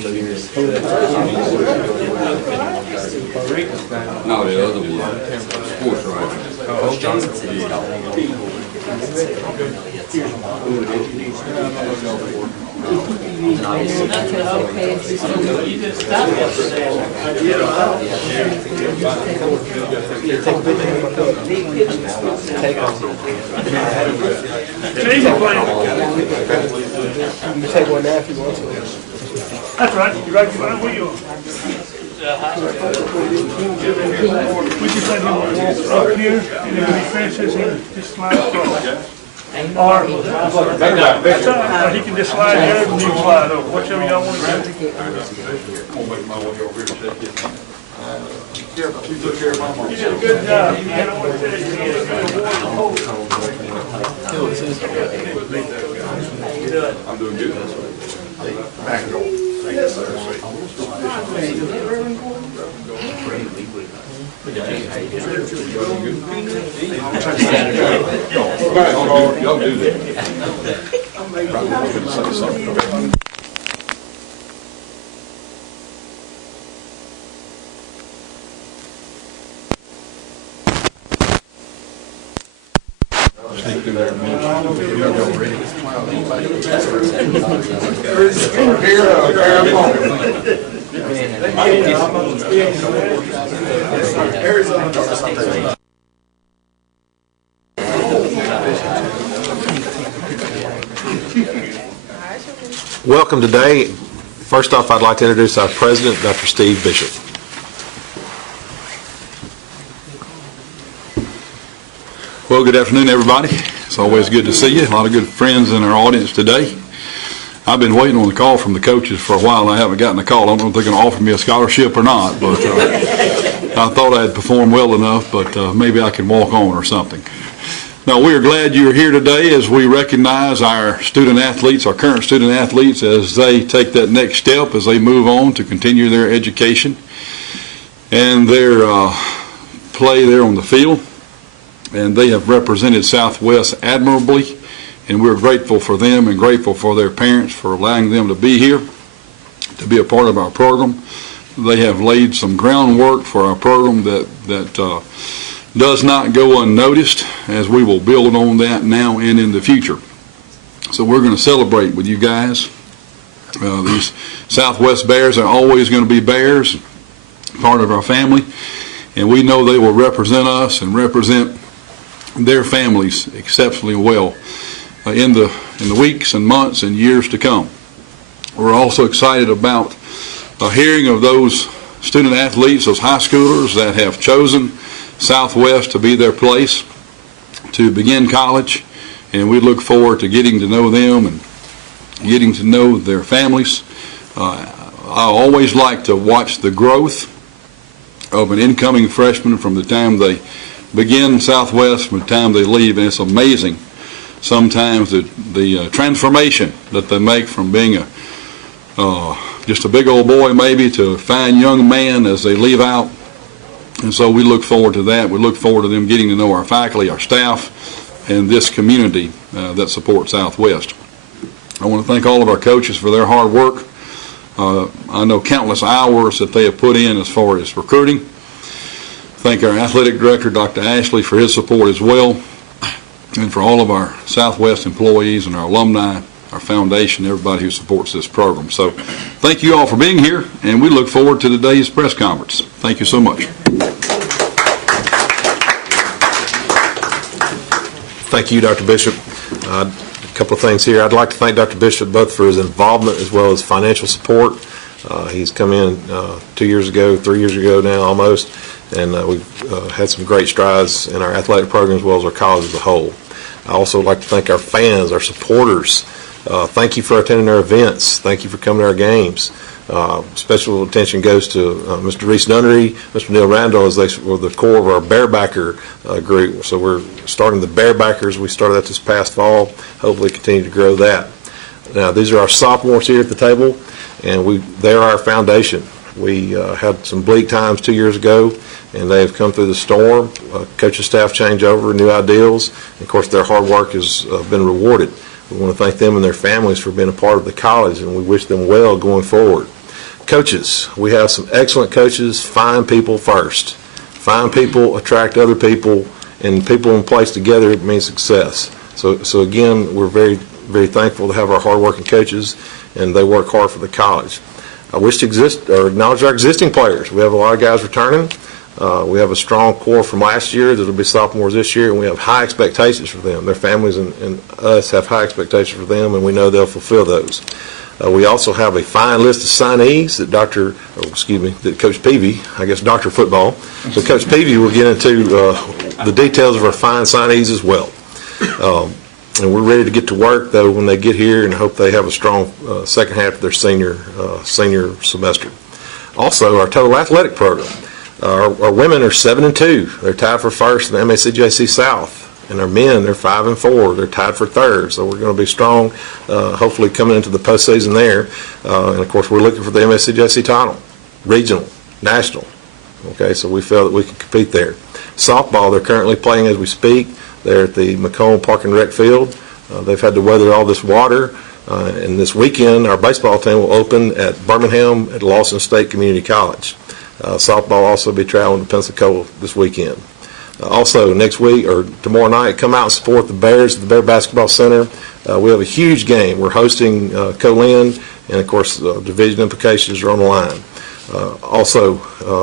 No, the other one. Sports writer. Oh, Johnson. You can take one now if you want to. That's right. You're right. Where you are? We just let him walk up here, and then when he finishes, he just slide across. Or that's all right. Or he can just slide there and you slide over. Whichever y'all want to do. You did a good job. You had a good I'm doing good. Y'all do that. Sneak through there. Welcome today. First off, I'd like to introduce our president, Dr. Steve Bishop. Well, good afternoon, everybody. It's always good to see you. A lot of good friends in our audience today. I've been waiting on the call from the coaches for a while, and I haven't gotten a call. I don't know if they're going to offer me a scholarship or not, but I thought I'd performed well enough, but maybe I can walk on or something. Now, we are glad you're here today as we recognize our student athletes, our current student athletes, as they take that next step, as they move on to continue their education and their play there on the field. And they have represented Southwest admirably, and we're grateful for them and grateful for their parents for allowing them to be here, to be a part of our program. They have laid some groundwork for our program that does not go unnoticed, as we will build on that now and in the future. So we're going to celebrate with you guys. These Southwest Bears are always going to be Bears, part of our family, and we know they will represent us and represent their families exceptionally well in the weeks and months and years to come. We're also excited about hearing of those student athletes, those high schoolers that have chosen Southwest to be their place to begin college, and we look forward to getting to know them and getting to know their families. I always like to watch the growth of an incoming freshman from the time they begin Southwest, from the time they leave, and it's amazing sometimes the transformation that they make from being just a big old boy maybe to a fine young man as they leave out. And so we look forward to that. We look forward to them getting to know our faculty, our staff, and this community that supports Southwest. I want to thank all of our coaches for their hard work. I know countless hours that they have put in as far as recruiting. Thank our athletic director, Dr. Ashley, for his support as well, and for all of our Southwest employees and our alumni, our foundation, everybody who supports this program. So thank you all for being here, and we look forward to today's press conference. Thank you so much. Thank you, Dr. Bishop. A couple of things here. I'd like to thank Dr. Bishop both for his involvement as well as financial support. He's come in 2 years ago, 3 years ago now almost, and we've had some great strides in our athletic program as well as our college as a whole. I also like to thank our fans, our supporters. Thank you for attending our events. Thank you for coming to our games. Special attention goes to Mr. Reese Nunnery, Mr. Neil Randall, as they were the core of our Barebacker group. So we're starting the Barebackers. We started that this past fall. Hopefully continue to grow that. Now, these are our sophomores here at the table, and they're our foundation. We had some bleak times 2 years ago, and they have come through the storm. Coaching staff changeover, new ideals, and of course their hard work has been rewarded. We want to thank them and their families for being a part of the college, and we wish them well going forward. Coaches, we have some excellent coaches. Find people first. Find people, attract other people, and people in place together means success. So again, we're very, very thankful to have our hardworking coaches, and they work hard for the college. I wish to acknowledge our existing players. We have a lot of guys returning. We have a strong core from last year that will be sophomores this year, and we have high expectations for them. Their families and us have high expectations for them, and we know they'll fulfill those. We also have a fine list of signees that that Coach Peavy, I guess Dr. Football, so Coach Peavy will get into the details of our fine signees as well. And we're ready to get to work, though, when they get here, and hope they have a strong second half of their senior semester. Also, our total athletic program. Our women are 7-2. They're tied for first in the MACJC South. And our men, they're 5-4. They're tied for third. So we're going to be strong, hopefully coming into the postseason there. And, of course, we're looking for the MACJC title, regional, national. Okay, so we feel that we can compete there. Softball, they're currently playing as we speak. They're at the Macomb Park and Rec Field. They've had to weather all this water. And this weekend, our baseball team will open at Birmingham at Lawson State Community College. Softball will also be traveling to Pensacola this weekend. Also, next week or tomorrow night, come out and support the Bears at the Bear Basketball Center. We have a huge game. We're hosting Colin, and, of course, division implications are on the line. Also,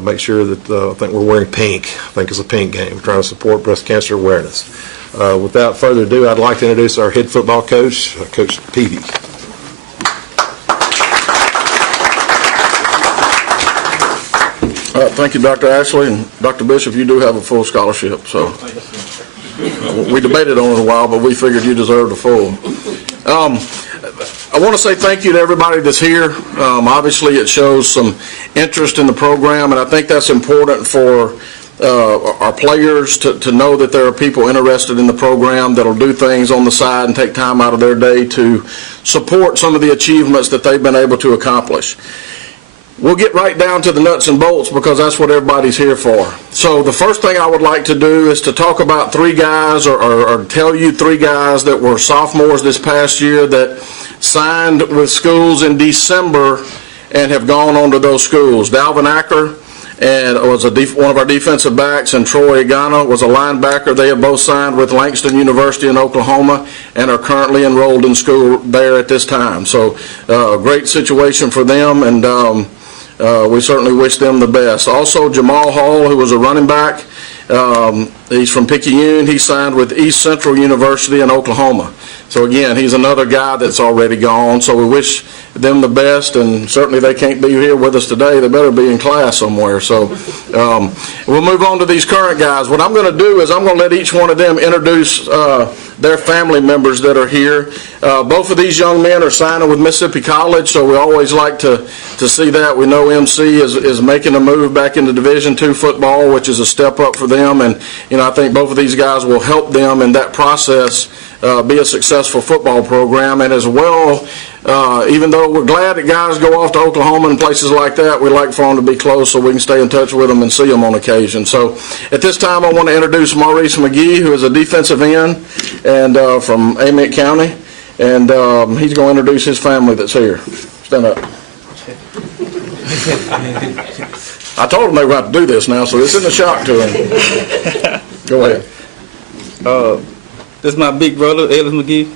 make sure that I think we're wearing pink. I think it's a pink game. We're trying to support breast cancer awareness. Without further ado, I'd like to introduce our head football coach, Coach Peavy. Thank you, Dr. Ashley, and Dr. Bishop, you do have a full scholarship, so we debated on it a while, but we figured you deserved a full. I want to say thank you to everybody that's here. Obviously, it shows some interest in the program, and I think that's important for our players to know that there are people interested in the program that'll do things on the side and take time out of their day to support some of the achievements that they've been able to accomplish. We'll get right down to the nuts and bolts because that's what everybody's here for. So the first thing I would like to do is to talk about three guys or tell you three guys that were sophomores this past year that signed with schools in December and have gone on to those schools. Dalvin Acker and was one of our defensive backs, and Troy Igana was a linebacker. They have both signed with Langston University in Oklahoma and are currently enrolled in school there at this time. So great situation for them, and we certainly wish them the best. Also, Jamal Hall, who was a running back, he's from Picayune. He signed with East Central University in Oklahoma. So again, he's another guy that's already gone. So we wish them the best, and certainly they can't be here with us today. They better be in class somewhere. So we'll move on to these current guys. What I'm going to do is I'm going to let each one of them introduce their family members that are here. Both of these young men are signing with Mississippi College, so we always like to see that. We know MC is making a move back into Division II football, which is a step up for them, and I think both of these guys will help them in that process be a successful football program. And as well, even though we're glad that guys go off to Oklahoma and places like that, we like for them to be close so we can stay in touch with them and see them on occasion. So at this time, I want to introduce Maurice McGee, who is a defensive end and from Amite County, and he's going to introduce his family that's here. Stand up. I told them they were about to do this now, so this isn't a shock to them. Go ahead. This is my big brother, Ellis McGee.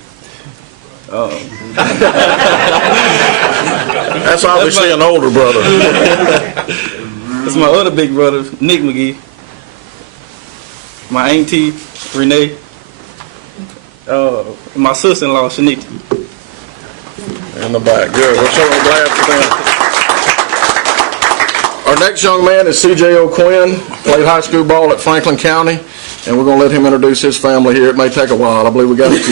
That's obviously an older brother. This is my other big brother, Nick McGee. My auntie, Renee. My sister-in-law, Shanita. In the back. Good. We're certainly glad for them. Our next young man is C.J. O'Quinn. Played high school ball at Franklin County. And we're going to let him introduce his family here. It may take a while. I believe we got it.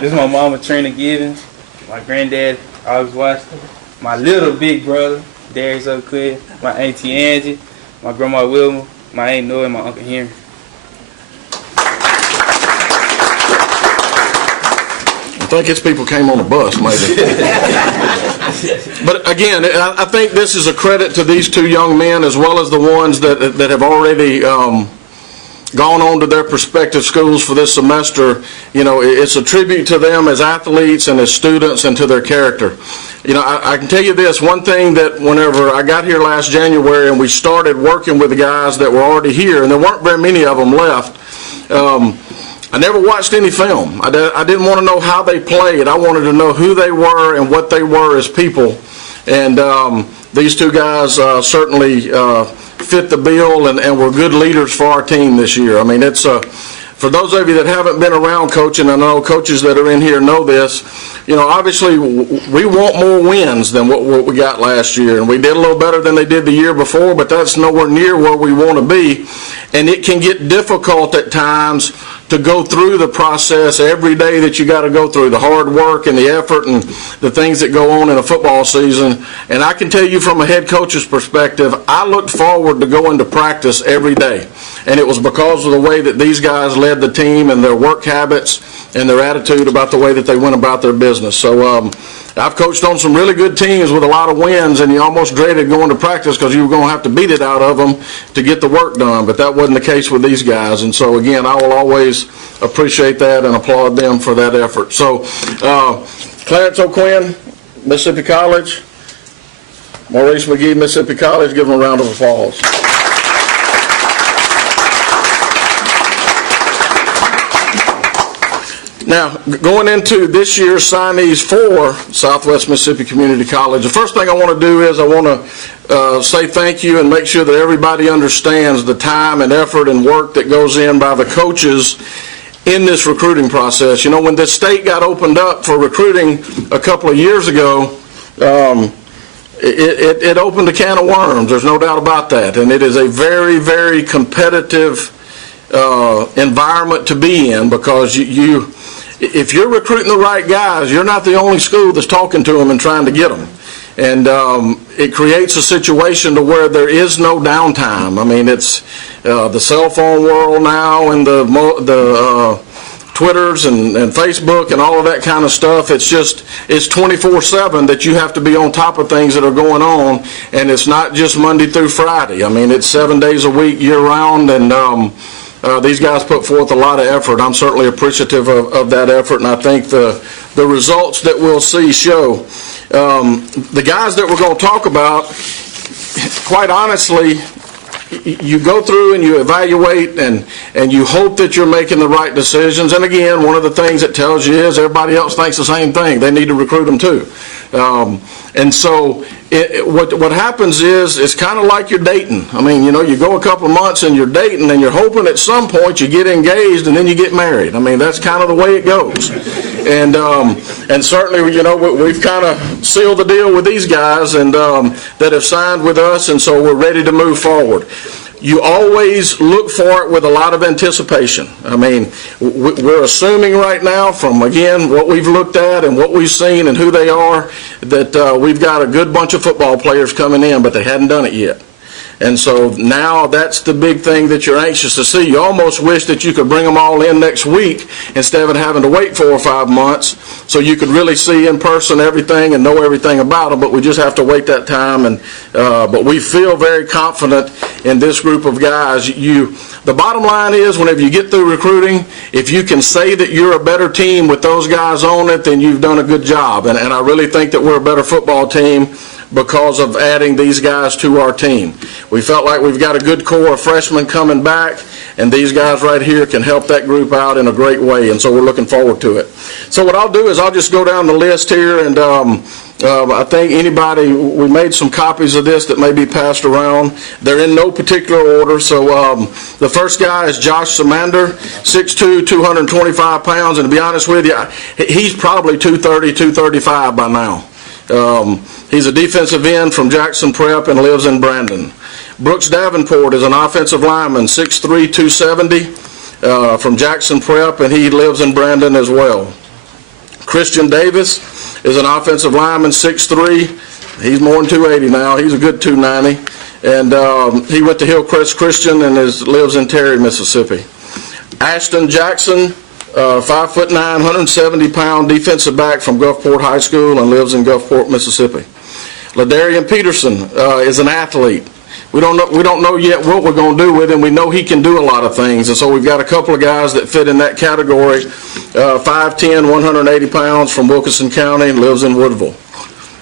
This is my mama, Trina Gibbons. My granddad, August Washington. My little big brother, Darius O'Quinn. My auntie Angie. My grandma Wilma. My aunt Noah, and my uncle Henry. I think his people came on the bus, maybe. But again, I think this is a credit to these two young men as well as the ones that have already gone on to their prospective schools for this semester. It's a tribute to them as athletes and as students and to their character. I can tell you this, one thing that whenever I got here last January and we started working with the guys that were already here, and there weren't very many of them left, I never watched any film. I didn't want to know how they played. I wanted to know who they were and what they were as people. And these two guys certainly fit the bill and were good leaders for our team this year. I mean, it's for those of you that haven't been around coaching, I know coaches that are in here know this, obviously we want more wins than what we got last year. And we did a little better than they did the year before, but that's nowhere near where we want to be. And it can get difficult at times to go through the process every day that you got to go through, the hard work and the effort and the things that go on in a football season. And I can tell you from a head coach's perspective, I looked forward to going to practice every day. And it was because of the way that these guys led the team and their work habits and their attitude about the way that they went about their business. So I've coached on some really good teams with a lot of wins, and you almost dreaded going to practice because you were going to have to beat it out of them to get the work done. But that wasn't the case with these guys. And so, again, I will always appreciate that and applaud them for that effort. So, Clarence O'Quinn, Mississippi College. Maurice McGee, Mississippi College. Give them a round of applause. Now, going into this year's signees for Southwest Mississippi Community College, the first thing I want to do is I want to say thank you and make sure that everybody understands the time and effort and work that goes in by the coaches in this recruiting process. When the state got opened up for recruiting a couple of years ago, it opened a can of worms. There's no doubt about that. And it is a very, very competitive environment to be in, because if you're recruiting the right guys, you're not the only school that's talking to them and trying to get them. And it creates a situation to where there is no downtime. I mean, it's the cell phone world now and the Twitters and Facebook and all of that kind of stuff. It's 24/7 that you have to be on top of things that are going on, and it's not just Monday through Friday. I mean, it's 7 days a week, year round, and these guys put forth a lot of effort. I'm certainly appreciative of that effort, and I think the results that we'll see show. The guys that we're going to talk about, quite honestly, you go through and you evaluate and you hope that you're making the right decisions. And again, one of the things it tells you is everybody else thinks the same thing. They need to recruit them too. And so what happens is it's kind of like you're dating. I mean, you go a couple of months and you're dating and you're hoping at some point you get engaged and then you get married. I mean, that's kind of the way it goes. And certainly, we've kind of sealed the deal with these guys and that have signed with us, and so we're ready to move forward. You always look for it with a lot of anticipation. I mean, we're assuming right now from, again, what we've looked at and what we've seen and who they are, that we've got a good bunch of football players coming in, but they hadn't done it yet. And so now that's the big thing that you're anxious to see. You almost wish that you could bring them all in next week instead of having to wait 4 or 5 months so you could really see in person everything and know everything about them, but we just have to wait that time. But we feel very confident in this group of guys. The bottom line is, whenever you get through recruiting, if you can say that you're a better team with those guys on it, then you've done a good job. And I really think that we're a better football team because of adding these guys to our team. We felt like we've got a good core of freshmen coming back, and these guys right here can help that group out in a great way, and so we're looking forward to it. So what I'll do is I'll just go down the list here, and I think we made some copies of this that may be passed around. They're in no particular order. So the first guy is Josh Samander, 6'2", 225 pounds, and to be honest with you, he's probably 230, 235 by now. He's a defensive end from Jackson Prep and lives in Brandon. Brooks Davenport is an offensive lineman, 6'3", 270, from Jackson Prep, and he lives in Brandon as well. Christian Davis is an offensive lineman, 6'3". He's more than 280 now. He's a good 290. And he went to Hillcrest Christian and lives in Terry, Mississippi. Ashton Jackson, 5'9", 170-pound defensive back from Gulfport High School and lives in Gulfport, Mississippi. Ladarian Peterson is an athlete. We don't know yet what we're going to do with him. We know he can do a lot of things, and so we've got a couple of guys that fit in that category. 5'10", 180 pounds from Wilkinson County and lives in Woodville.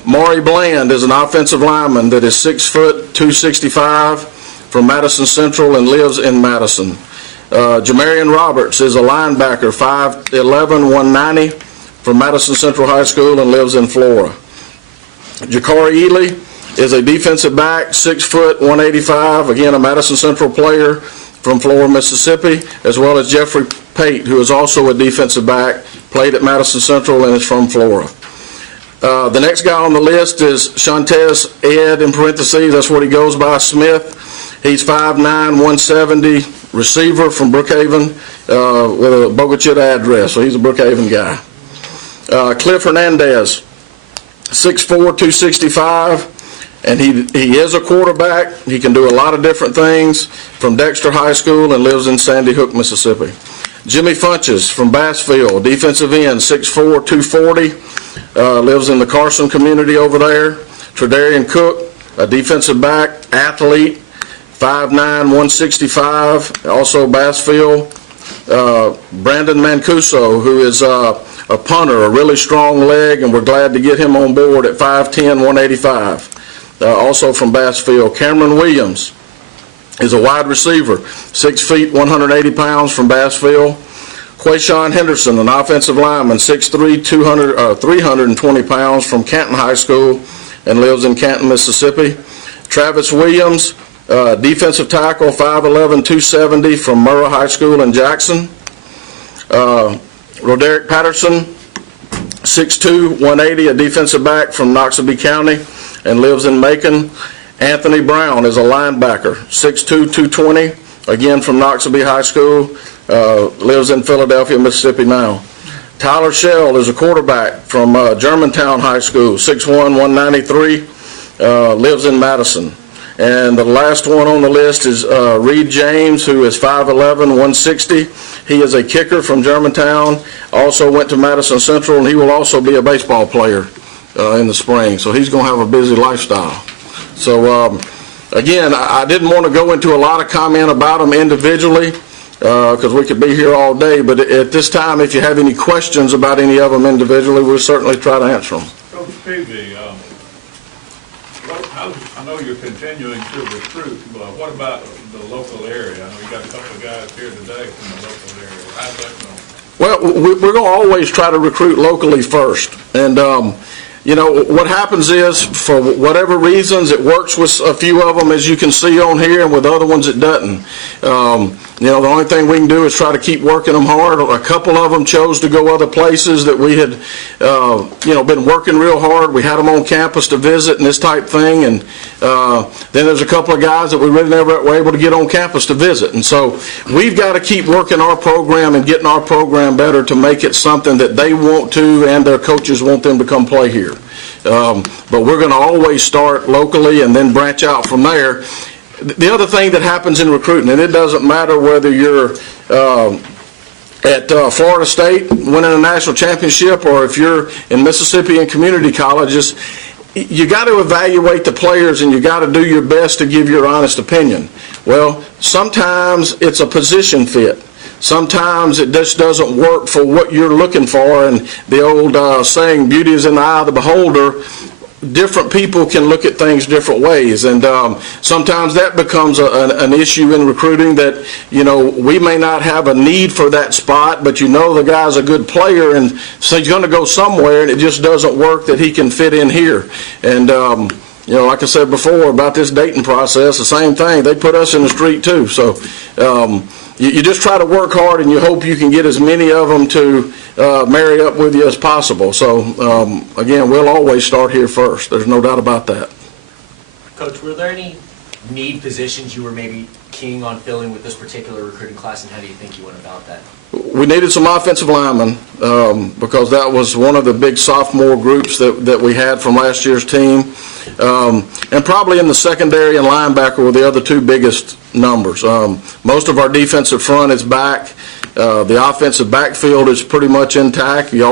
Maury Bland is an offensive lineman that is 6 foot 265 from Madison Central and lives in Madison. Jamarian Roberts is a linebacker, 5'11", 190 from Madison Central High School and lives in Flora. Jakari Ely is a defensive back, 6 foot 185, again a Madison Central player from Flora, Mississippi, as well as Jeffrey Pate, who is also a defensive back, played at Madison Central and is from Flora. The next guy on the list is Shantez Ed, in parentheses, that's what he goes by, Smith. He's 5'9", 170, receiver from Brookhaven with a Bogachita address, so he's a Brookhaven guy. Cliff Hernandez, 6'4", 265, and he is a quarterback. He can do a lot of different things, from Dexter High School and lives in Sandy Hook, Mississippi. Jimmy Funches from Bassville, defensive end, 6'4", 240, lives in the Carson community over there. Tredarian Cook, a defensive back, athlete, 5'9", 165, also Bassville. Brandon Mancuso, who is a punter, a really strong leg, and we're glad to get him on board at 5'10", 185, also from Bassville. Cameron Williams is a wide receiver, 6 feet, 180 pounds from Bassville. Quayshawn Henderson, an offensive lineman, 6'3", 320 pounds from Canton High School and lives in Canton, Mississippi. Travis Williams, defensive tackle, 5'11", 270 from Murrah High School in Jackson. Roderick Patterson, 6'2", 180, a defensive back from Noxubee County and lives in Macon. Anthony Brown is a linebacker, 6'2", 220, again from Noxubee High School, lives in Philadelphia, Mississippi now. Tyler Shell is a quarterback from Germantown High School, 6'1", 193, lives in Madison. And the last one on the list is Reed James, who is 5'11", 160. He is a kicker from Germantown, also went to Madison Central, and he will also be a baseball player in the spring. So he's going to have a busy lifestyle. So, again, I didn't want to go into a lot of comment about them individually because we could be here all day. But at this time, if you have any questions about any of them individually, we'll certainly try to answer them. Coach Peavy, I know you're continuing to recruit, but what about the local area? I know you got a couple of guys here today from the local area. How's that going? Well, we're going to always try to recruit locally first. And, you know, what happens is, for whatever reasons, it works with a few of them, as you can see on here, and with other ones it doesn't. You know, the only thing we can do is try to keep working them hard. A couple of them chose to go other places that we had, you know, been working real hard. We had them on campus to visit and this type thing. And then there's a couple of guys that we really never were able to get on campus to visit. And so we've got to keep working our program and getting our program better to make it something that they want to and their coaches want them to come play here. But we're going to always start locally and then branch out from there. The other thing that happens in recruiting, and it doesn't matter whether you're at Florida State winning a national championship or if you're in Mississippi and community colleges, you got to evaluate the players and you got to do your best to give your honest opinion. Well, sometimes it's a position fit. Sometimes it just doesn't work for what you're looking for, and the old saying, beauty is in the eye of the beholder. Different people can look at things different ways, and sometimes that becomes an issue in recruiting that, you know, we may not have a need for that spot, but you know the guy's a good player, and so he's going to go somewhere, and it just doesn't work that he can fit in here. And you know, like I said before about this dating process, the same thing. They put us in the street too. So you just try to work hard, and you hope you can get as many of them to marry up with you as possible. So, again, we'll always start here first. There's no doubt about that. Coach, were there any need positions you were maybe keen on filling with this particular recruiting class, and how do you think you went about that? We needed some offensive linemen because that was one of the big sophomore groups that we had from last year's team. And probably in the secondary and linebacker were the other two biggest numbers. Most of our defensive front is back. The offensive backfield is pretty much intact.